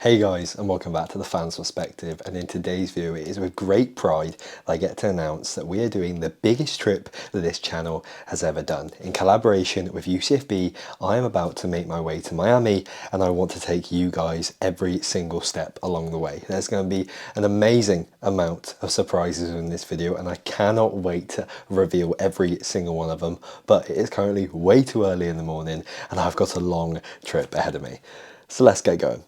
Hey guys, and welcome back to the Fans Perspective, and in today's video it is with great pride that I get to announce that we are doing the biggest trip that this channel has ever done. In collaboration with UCFB, I am about to make my way to Miami, and I want to take you guys every single step along the way. There's going to be an amazing amount of surprises in this video, and I cannot wait to reveal every single one of them, but it is currently way too early in the morning and I've got a long trip ahead of me. So let's get going.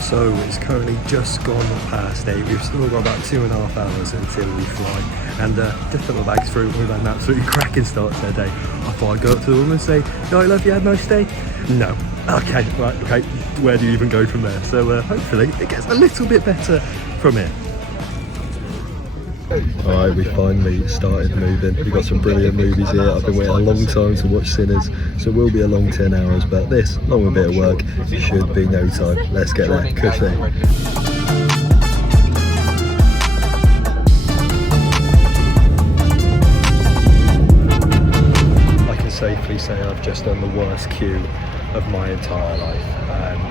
So it's currently just gone past 8. We've still got about 2.5 hours until we fly, and just put my bags through. We've had an absolutely cracking start to the day. I thought I'd go up to the woman and say, "No, love, you had a nice day?" No. Okay, right, okay. Where do you even go from there? So hopefully it gets a little bit better from here. Alright, we finally started moving. We've got some brilliant movies here. I've been waiting a long time to watch Sinners, so it will be a long 10 hours, but this, along with a bit of work, should be no time. Let's get there. Kush there. I can safely say I've just done the worst queue of my entire life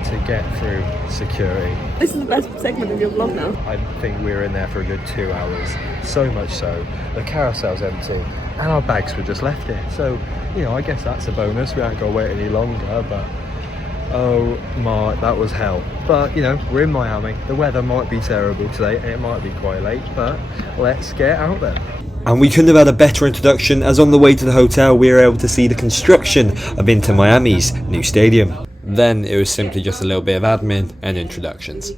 to get through security. This is the best segment of your vlog now. I think we were in there for a good 2 hours, so much so the carousel's empty and our bags were just left here. So, you know, I guess that's a bonus. We ain't got to wait any longer, but oh my, that was hell. But you know, we're in Miami. The weather might be terrible today and it might be quite late, but let's get out there. And we couldn't have had a better introduction, as on the way to the hotel we were able to see the construction of Inter Miami's new stadium. Then it was simply just a little bit of admin and introductions.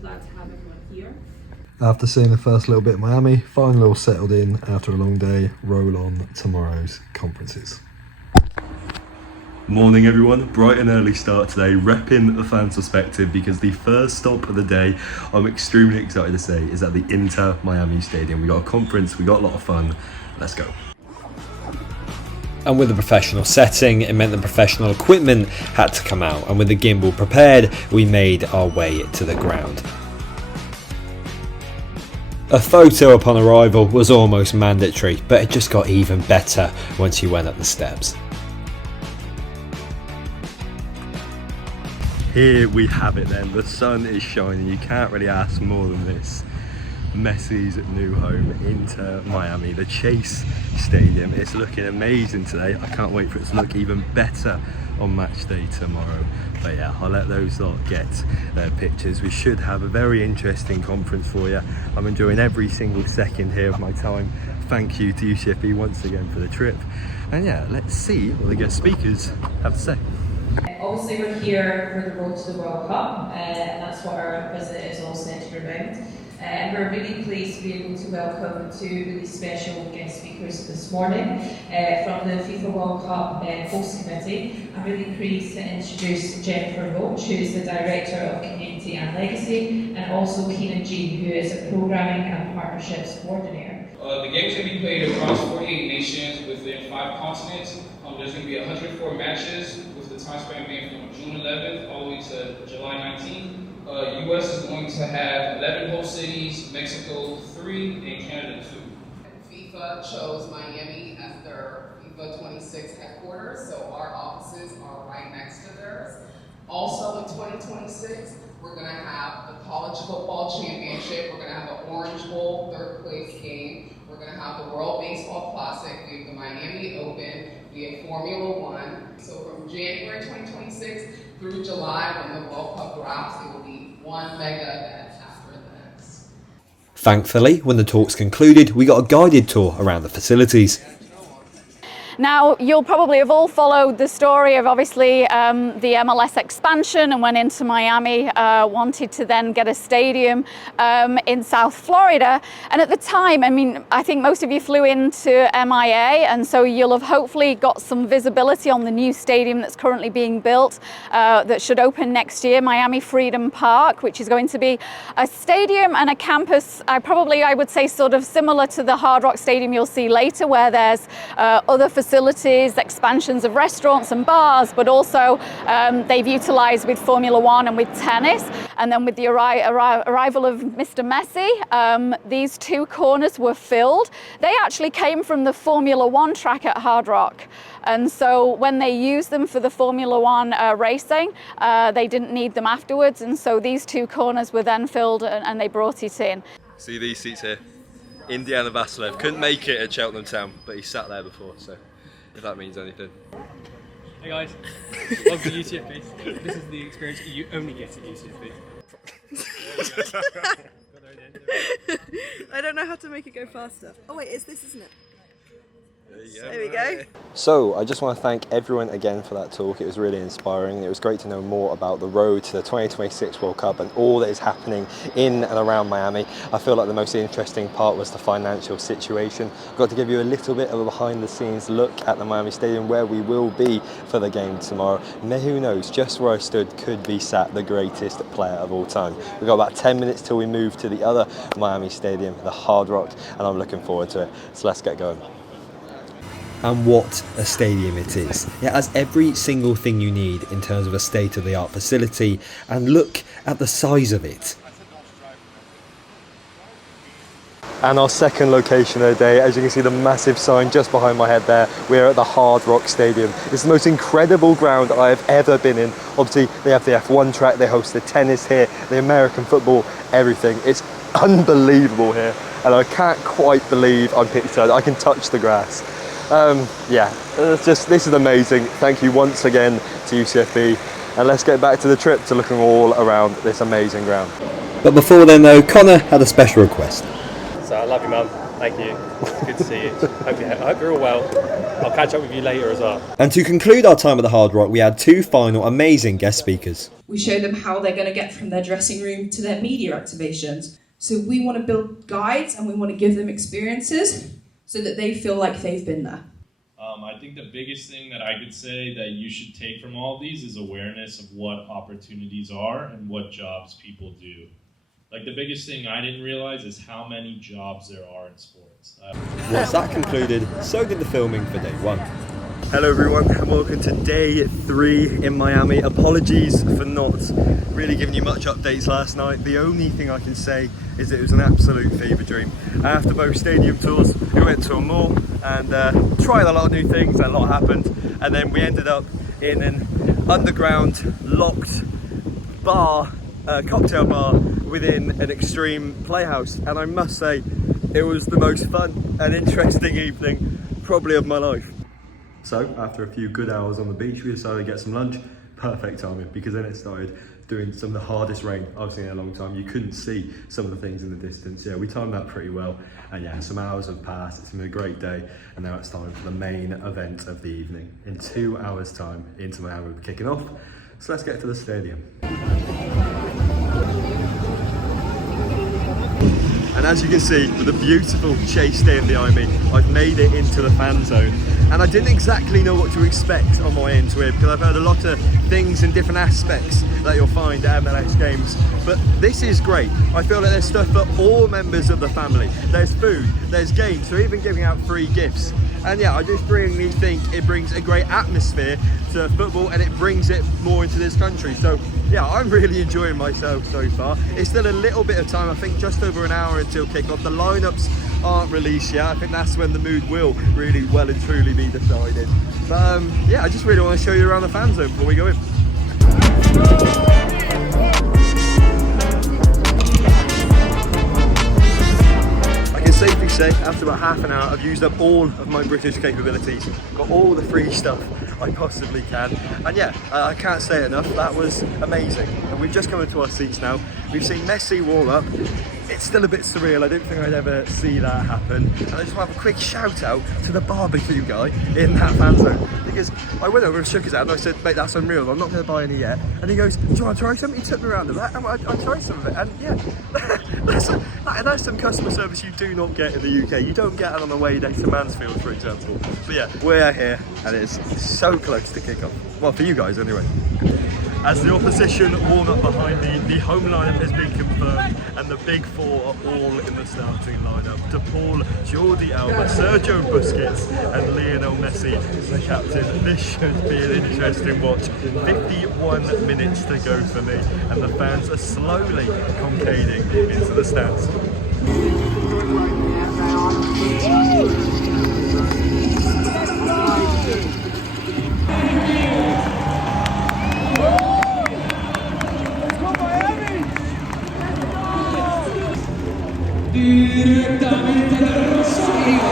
After seeing the first little bit of Miami, finally all settled in after a long day, roll on tomorrow's conferences. Morning everyone, bright and early start today, repping the Fans Perspective, because the first stop of the day, I'm extremely excited to say, is at the Inter Miami Stadium. We got a conference, we got a lot of fun, let's go. And with the professional setting, it meant the professional equipment had to come out, and with the gimbal prepared, we made our way to the ground. A photo upon arrival was almost mandatory, but it just got even better once you went up the steps. Here we have it then, the sun is shining, you can't really ask more than this. Messi's new home, Inter Miami, the Chase Stadium. It's looking amazing today. I can't wait for it to look even better on match day tomorrow. But yeah, I'll let those lot get their pictures. We should have a very interesting conference for you. I'm enjoying every single second here of my time. Thank you to UCFB once again for the trip. And yeah, let's see what the guest speakers have to say. Obviously we're here for the road to the World Cup, and that's what our visit is all centred around. And we're really pleased to be able to welcome two really special guest speakers this morning from the FIFA World Cup host committee. I'm really pleased to introduce Jennifer Roche, who is the Director of Community and Legacy, and also Kenan, who is a Programming and Partnerships Coordinator. The game's going to be played across 48 nations within 5 continents. There's going to be 104 matches, with the time span being from June 11th all the way to July 19th. US is going to have 11 host cities, Mexico 3, and Canada 2. FIFA chose Miami as their FIFA 26 headquarters, so our offices are right next to theirs. Also in 2026, we're going to have the College Football Championship, we're going to have the Orange Bowl 3rd place game, we're going to have the World Baseball Classic, we have the Miami Open, we have Formula One. So from January 2026 through July, when the World Cup drops, it will be one mega event after the next. Thankfully, when the talks concluded, we got a guided tour around the facilities. Now, you'll probably have all followed the story of obviously the MLS expansion, and went into Miami, wanted to then get a stadium in South Florida. And at the time, I mean, I think most of you flew into MIA, and so you'll have hopefully got some visibility on the new stadium that's currently being built that should open next year, Miami Freedom Park, which is going to be a stadium and a campus, I would say sort of similar to the Hard Rock Stadium you'll see later, where there's other facilities facilities, expansions of restaurants and bars, but also they've utilised with Formula One and with tennis. And then with the arrival of Mr. Messi, these two corners were filled. They actually came from the Formula One track at Hard Rock. And so when they used them for the Formula One racing, they didn't need them afterwards. And so these two corners were then filled and they brought it in. See these seats here? Indiana Vasilev couldn't make it at Cheltenham Town, but he sat there before, so if that means anything. Hey guys, welcome to UCFB. This is the experience you only get at UCFB. I don't know how to make it go faster. Oh wait, it's this, isn't it? There we go. So I just want to thank everyone again for that talk. It was really inspiring. It was great to know more about the road to the 2026 World Cup and all that is happening in and around Miami. I feel like the most interesting part was the financial situation. I got to give you a little bit of a behind the scenes look at the Miami Stadium where we will be for the game tomorrow. Who knows, just where I stood could be sat the greatest player of all time. We've got about 10 minutes till we move to the other Miami Stadium, the Hard Rock, and I'm looking forward to it. So let's get going. And what a stadium it is. It has every single thing you need in terms of a state-of-the-art facility, and look at the size of it. And our second location of the day, as you can see the massive sign just behind my head there, we're at the Hard Rock Stadium. It's the most incredible ground I have ever been in. Obviously they have the F1 track, they host the tennis here, the American football, everything. It's unbelievable here, and I can't quite believe I'm pitchside. I can touch the grass. This is amazing. Thank you once again to UCFB, and let's get back to the trip to looking all around this amazing ground. But before then though, Connor had a special request. So I love you, Mum. Thank you. It's good to see you. I hope you're all well. I'll catch up with you later as well. And to conclude our time at the Hard Rock, we had two final amazing guest speakers. We show them how they're going to get from their dressing room to their media activations. So we want to build guides and we want to give them experiences so that they feel like they've been there. I think the biggest thing that I could say that you should take from all of these is awareness of what opportunities are and what jobs people do. Like the biggest thing I didn't realize is how many jobs there are in sports. Once that concluded, so did the filming for day one. Hello everyone, and welcome to day 3 in Miami. Apologies for not really giving you much updates last night. The only thing I can say is that it was an absolute fever dream. After both stadium tours, we went to a mall and tried a lot of new things, and a lot happened. And then we ended up in an underground locked bar, cocktail bar within an extreme playhouse. And I must say, it was the most fun and interesting evening probably of my life. So after a few good hours on the beach, we decided to get some lunch. Perfect timing, because then it started doing some of the hardest rain I've seen in a long time. You couldn't see some of the things in the distance. Yeah, we timed that pretty well. And yeah, some hours have passed. It's been a great day. And now it's time for the main event of the evening. In 2 hours time, into Miami, we're kicking off. So let's get to the stadium. And as you can see, with the beautiful Chase Day behind me, I've made it into the fan zone. And I didn't exactly know what to expect on my way into it, because I've heard a lot of things in different aspects that you'll find at MLS games. But this is great. I feel like there's stuff for all members of the family. There's food, there's games, they're even giving out free gifts. And yeah, I just really think it brings a great atmosphere to football, and it brings it more into this country. So yeah, I'm really enjoying myself so far. It's still a little bit of time, I think just over an hour until kickoff. The lineups aren't released yet. I think that's when the mood will really well and truly be decided. But yeah, I just really want to show you around the fan zone before we go in. Safely say, after about half an hour, I've used up all of my British capabilities, got all the free stuff I possibly can, and yeah, I can't say it enough, that was amazing. And we've just come into our seats now, we've seen Messi warm up. It's still a bit surreal, I didn't think I'd ever see that happen. And I just want to have a quick shout out to the barbecue guy in that fan zone, because I went over and shook his hand and I said, mate, that's unreal, I'm not going to buy any yet. And he goes, do you want to try something? He took me around to that, and I tried some of it, and yeah, that's some customer service you do not get in the UK. You don't get it on the way next to Mansfield, for example. But yeah, we're here, and it's so close to kick off. Well, for you guys anyway. As the opposition warm up behind me, the home lineup has been confirmed and the big four are all in the starting lineup. De Paul, Jordi Alba, Sergio Busquets and Lionel Messi, the captain. This should be an interesting watch. 51 minutes to go for me and the fans are slowly concading into the stands. Direttamente dal Rosario.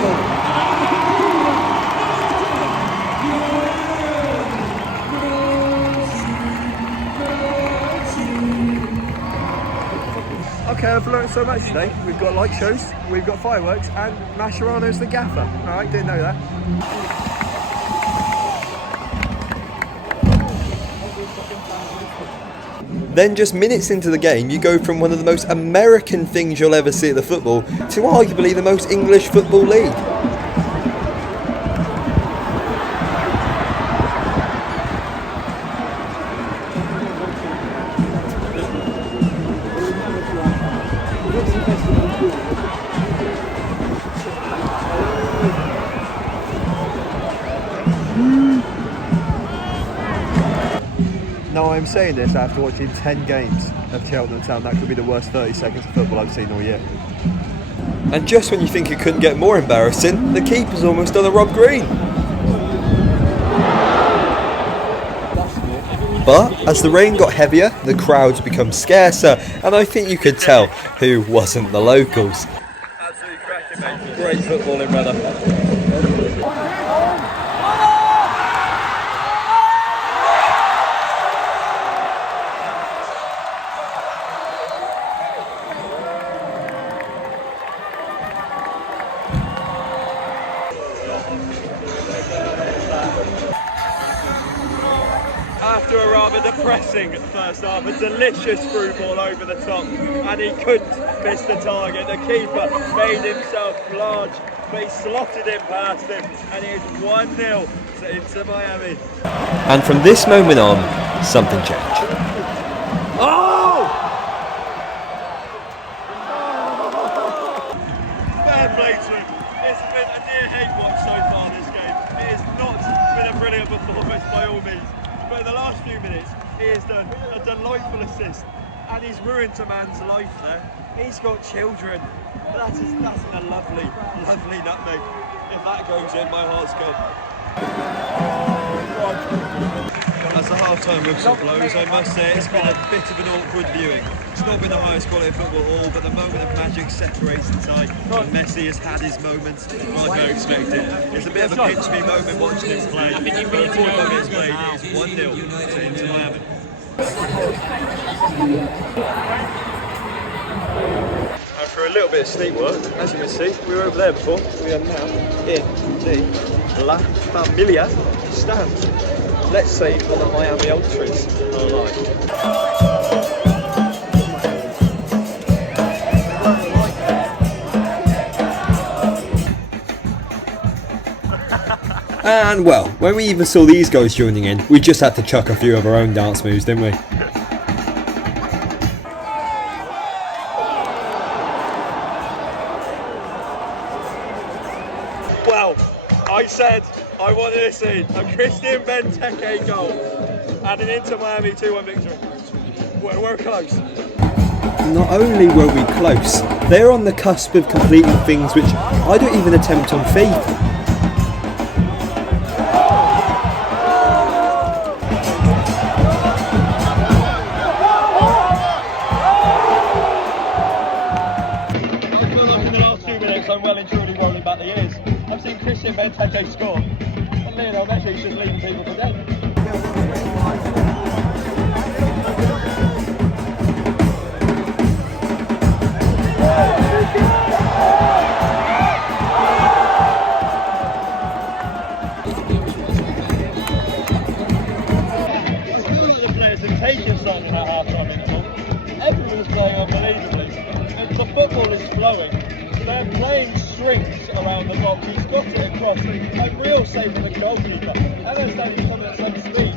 Okay, I've learned so much today. We've got light shows, we've got fireworks, and Mascherano's the gaffer. Alright, didn't know that. Then just minutes into the game, you go from one of the most American things you'll ever see at the football to arguably the most English football league. Now I'm saying this after watching 10 games of Cheltenham Town. That could be the worst 30 seconds of football I've seen all year. And just when you think it couldn't get more embarrassing, the keeper's almost done a Rob Green. But as the rain got heavier, the crowds become scarcer, and I think you could tell who wasn't the locals. Absolutely cracking, mate. Great footballing weather. After a rather depressing first half, a delicious through ball over the top, and he couldn't miss the target. The keeper made himself large, but he slotted it past him, and it is 1-0 to Inter Miami. And from this moment on, something changed. Oh! Fair play to him. It's been a near-hate watch so far this game. It has not been a brilliant performance by all means. But in the last few minutes, he has done a delightful assist and he's ruined a man's life there. He's got children. That's a lovely, lovely nutmeg. If that goes in, my heart's good. As the half-time whistle blows, I must say it's been a bit of an awkward viewing. It's not been the highest quality football at all, but the moment of magic separates the tie. Messi has had his moments, like I expected. It's a bit of a pinch-me moment watching him play. But 45 minutes played, it is 1-0 to Inter Miami. And for a little bit of sneak work, as you can see, we were over there before. We are now in the La Familia stand. Let's see what the Miami Ultras are like. And well, when we even saw these guys joining in, we just had to chuck a few of our own dance moves, didn't we? Well, I said I wanted to see a Christian Benteke goal and an Inter Miami 2-1 victory. We're close. Not only were we close, they're on the cusp of completing things which I don't even attempt on faith. I'm well and truly rolling back the years. I've seen Christian Benteke score, and Lionel Messi's just leaving people for dead. It's not like the players have taken something in that half-time interval. Everyone's playing unbelievably, and the football is flowing. They're playing strings around the box. He's got it across. A real save from the goalkeeper. MLS coming at some speed.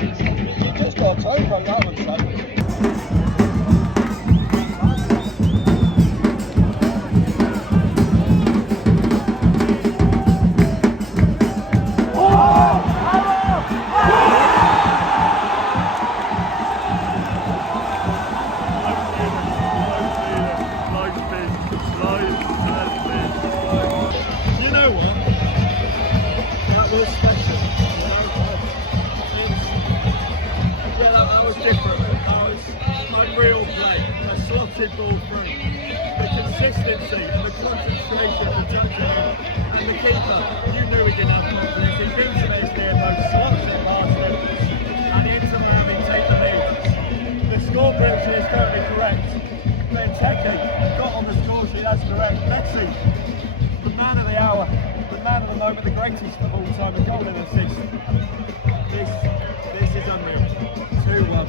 You just got time for that one, son. You know what? That was special. That was different. That was unreal play. A slotted ball through. The consistency, the concentration, the touchdown. And the keeper, you knew he didn't have confidence. He thinks of his near post, slots it past him. And Inter Miami take the lead. The score prediction is totally correct. Benteke got on the score sheet, that's correct. Messi, the man of the hour, the man of the moment, the greatest of all time, a goal and assist. This is unreal. Too well.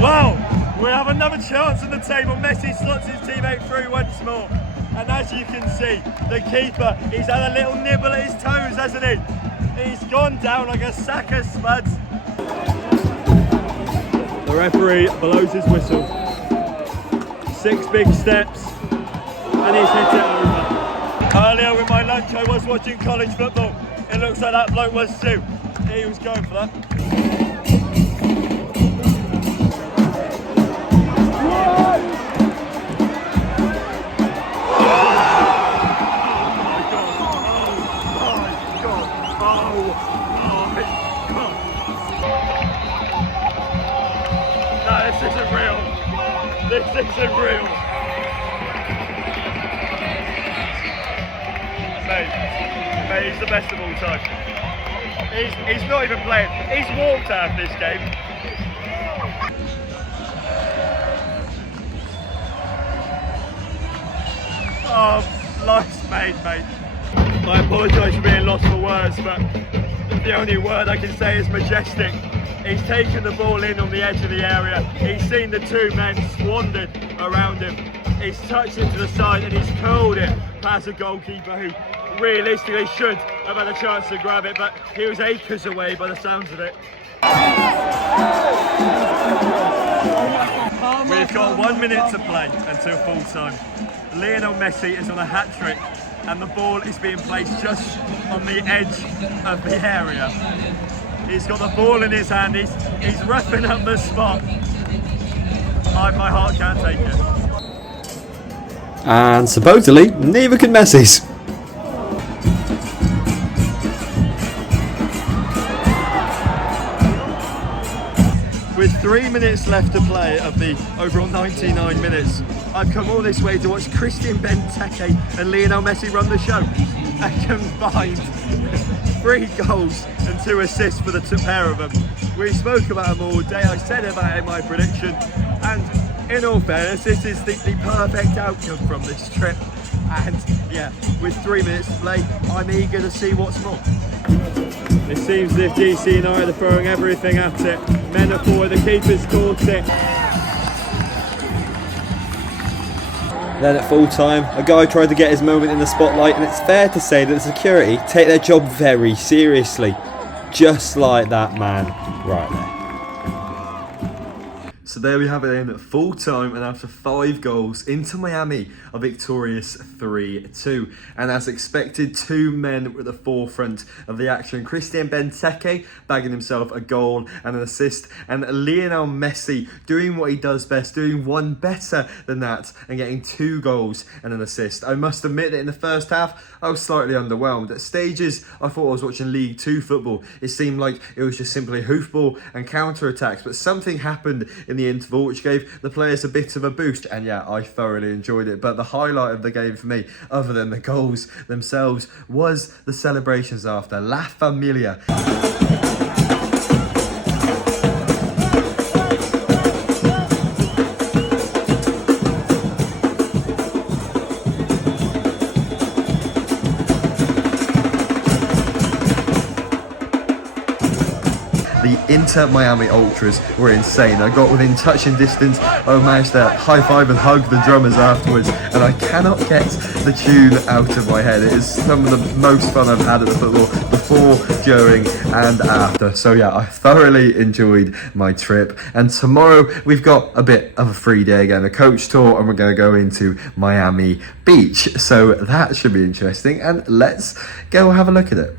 Wow, we have another chance on the table. Messi slots his teammate through once more. And as you can see, the keeper, he's had a little nibble at his toes, hasn't he? He's gone down like a sack of spuds. The referee blows his whistle. 6 big steps, and he's hit it over. Earlier with my lunch, I was watching college football. It looks like that bloke was too. He was going for that. This isn't real. Mate, he's the best of all time. He's not even playing. He's walked out of this game. Oh, life's made, mate. I apologise for being lost for words, but the only word I can say is majestic. He's taken the ball in on the edge of the area. He's seen the 2 men squandered around him. He's touched it to the side and he's curled it past a goalkeeper who realistically should have had a chance to grab it, but he was acres away by the sounds of it. We've got 1 minute to play until full time. Lionel Messi is on a hat-trick and the ball is being placed just on the edge of the area. He's got the ball in his hand, he's roughing up the spot. My heart can't take it. And supposedly, neither can Messi's. With 3 minutes left to play of the overall 99 minutes, I've come all this way to watch Christian Benteke and Lionel Messi run the show. A combined 3 goals and 2 assists for the pair of them. We spoke about them all day, I said about it in my prediction, and in all fairness, this is the perfect outcome from this trip. And yeah, with 3 minutes to play, I'm eager to see what's more. It seems as if DC United are throwing everything at it. Men are forward, the keeper's caught it. Then at full time, a guy tried to get his moment in the spotlight, and it's fair to say that the security take their job very seriously. Just like that man right there. So there we have it then, at full time, and after 5 goals, Inter Miami are victorious 3-2. And as expected, 2 men were at the forefront of the action. Christian Benteke bagging himself a goal and an assist, and Lionel Messi doing what he does best, doing one better than that, and getting 2 goals and an assist. I must admit that in the first half, I was slightly underwhelmed. At stages, I thought I was watching League 2 football. It seemed like it was just simply hoofball and counter-attacks, but something happened in the interval which gave the players a bit of a boost, and yeah, I thoroughly enjoyed it. But the highlight of the game for me, other than the goals themselves, was the celebrations after. La Familia. The Inter Miami Ultras were insane. I got within touching distance. I managed to high five and hug the drummers afterwards, and I cannot get the tune out of my head. It is some of the most fun I've had at the football, before, during and after. So yeah, I thoroughly enjoyed my trip, and tomorrow we've got a bit of a free day again, a coach tour, and we're going to go into Miami Beach. So that should be interesting, and let's go have a look at it.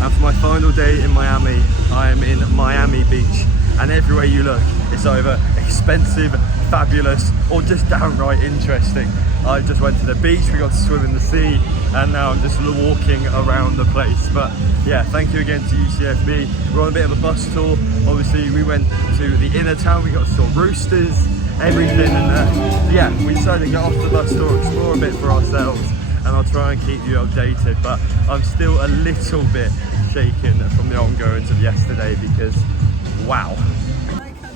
And for my final day in Miami, I am in Miami Beach, and everywhere you look, it's either expensive, fabulous, or just downright interesting. I just went to the beach, we got to swim in the sea, and now I'm just walking around the place. But yeah, thank you again to UCFB. We're on a bit of a bus tour. Obviously, we went to the inner town, we got to saw roosters, everything, and yeah, we decided to get off the bus tour, explore a bit for ourselves, and I'll try and keep you updated. But I'm still a little bit shaken from the ongoings of yesterday because, wow.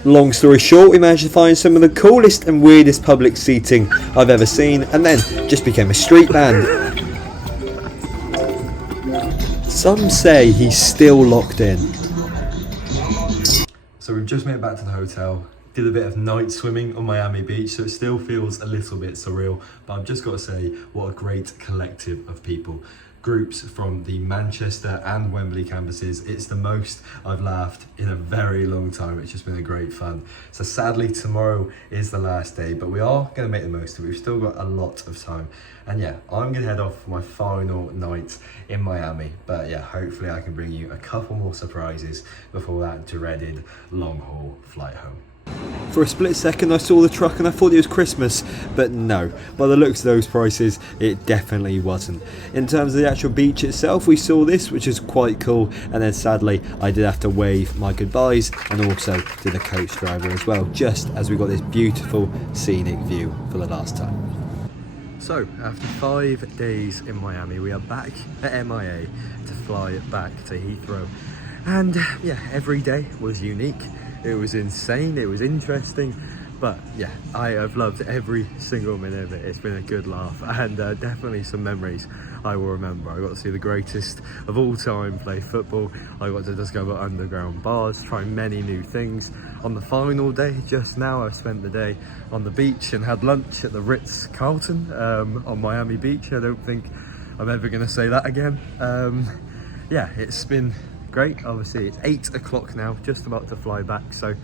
Long story short, we managed to find some of the coolest and weirdest public seating I've ever seen, and then just became a street band. Some say he's still locked in. So we've just made it back to the hotel, did a bit of night swimming on Miami Beach, so it still feels a little bit surreal, but I've just got to say, what a great collective of people. Groups from the Manchester and Wembley campuses. It's the most I've laughed in a very long time. It's just been a great fun. So sadly, tomorrow is the last day, but we are going to make the most of it. We've still got a lot of time. And yeah, I'm going to head off for my final night in Miami. But yeah, hopefully I can bring you a couple more surprises before that dreaded long haul flight home. For a split second I saw the truck and I thought it was Christmas, but no, by the looks of those prices it definitely wasn't. In terms of the actual beach itself, we saw this, which is quite cool, and then sadly I did have to wave my goodbyes and also to the coach driver as well, just as we got this beautiful scenic view for the last time. So after 5 days in Miami, we are back at MIA to fly back to Heathrow, and yeah, every day was unique. It was insane, it was interesting, but yeah, I have loved every single minute of it. It's been a good laugh, and definitely some memories I will remember. I got to see the greatest of all time play football. I got to discover underground bars, try many new things. On the final day, just now, I spent the day on the beach and had lunch at the Ritz-Carlton on Miami Beach. I don't think I'm ever going to say that again. Yeah, it's been great. Obviously it's 8 o'clock now, just about to fly back, so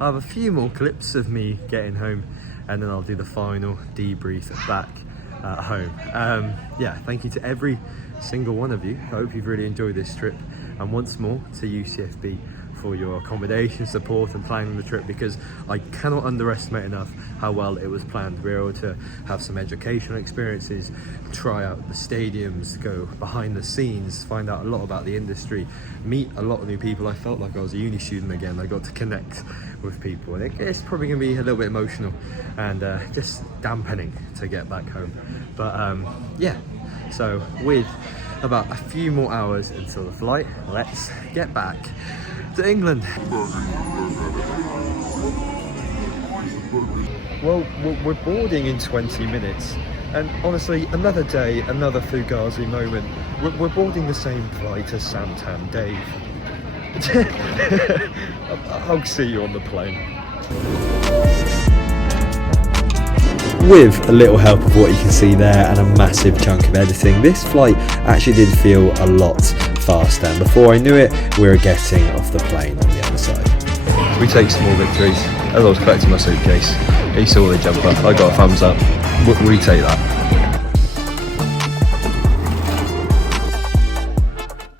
I have a few more clips of me getting home, and then I'll do the final debrief back at home. Yeah, thank you to every single one of you. I hope you've really enjoyed this trip, and once more to UCFB for your accommodation, support and planning the trip, because I cannot underestimate enough how well it was planned. We were able to have some educational experiences, try out the stadiums, go behind the scenes, find out a lot about the industry, meet a lot of new people. I felt like I was a uni student again. I got to connect with people, and it's probably going to be a little bit emotional and just dampening to get back home. But yeah, so with about a few more hours until the flight, let's get back to England. Well, we're boarding in 20 minutes, and honestly, another day, another Fugazi moment. We're boarding the same flight as Santan Dave. I'll see you on the plane. With a little help of what you can see there and a massive chunk of editing, this flight actually did feel a lot faster, and before I knew it, we were getting off the plane on the other side. We take small victories. As I was collecting my suitcase, he saw the jumper, I got a thumbs up. We take that.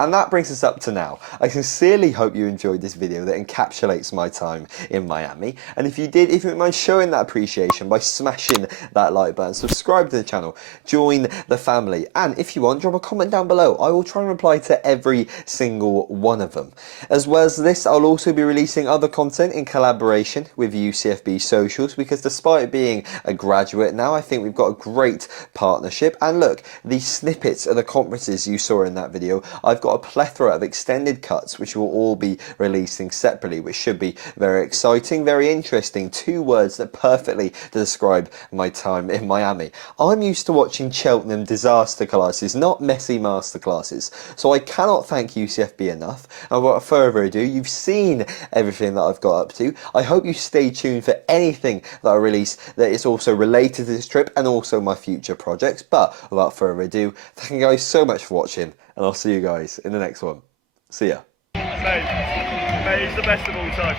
And that brings us up to now. I sincerely hope you enjoyed this video that encapsulates my time in Miami. And if you did, if you wouldn't mind showing that appreciation by smashing that like button, subscribe to the channel, join the family, and if you want, drop a comment down below. I will try and reply to every single one of them. As well as this, I'll also be releasing other content in collaboration with UCFB socials, because despite it being a graduate now, I think we've got a great partnership. And look, these snippets of the conferences you saw in that video, I've got got a plethora of extended cuts which will all be releasing separately, which should be very exciting, very interesting. 2 words that perfectly describe my time in Miami. I'm used to watching Cheltenham disaster classes, not MESSI masterclasses, so I cannot thank UCFB enough. And without further ado, you've seen everything that I've got up to. I hope you stay tuned for anything that I release that is also related to this trip and also my future projects. But without further ado, thank you guys so much for watching, and I'll see you guys in the next one. See ya. Mate, he's the best of all time.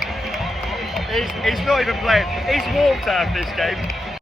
He's not even playing. He's walked out of this game.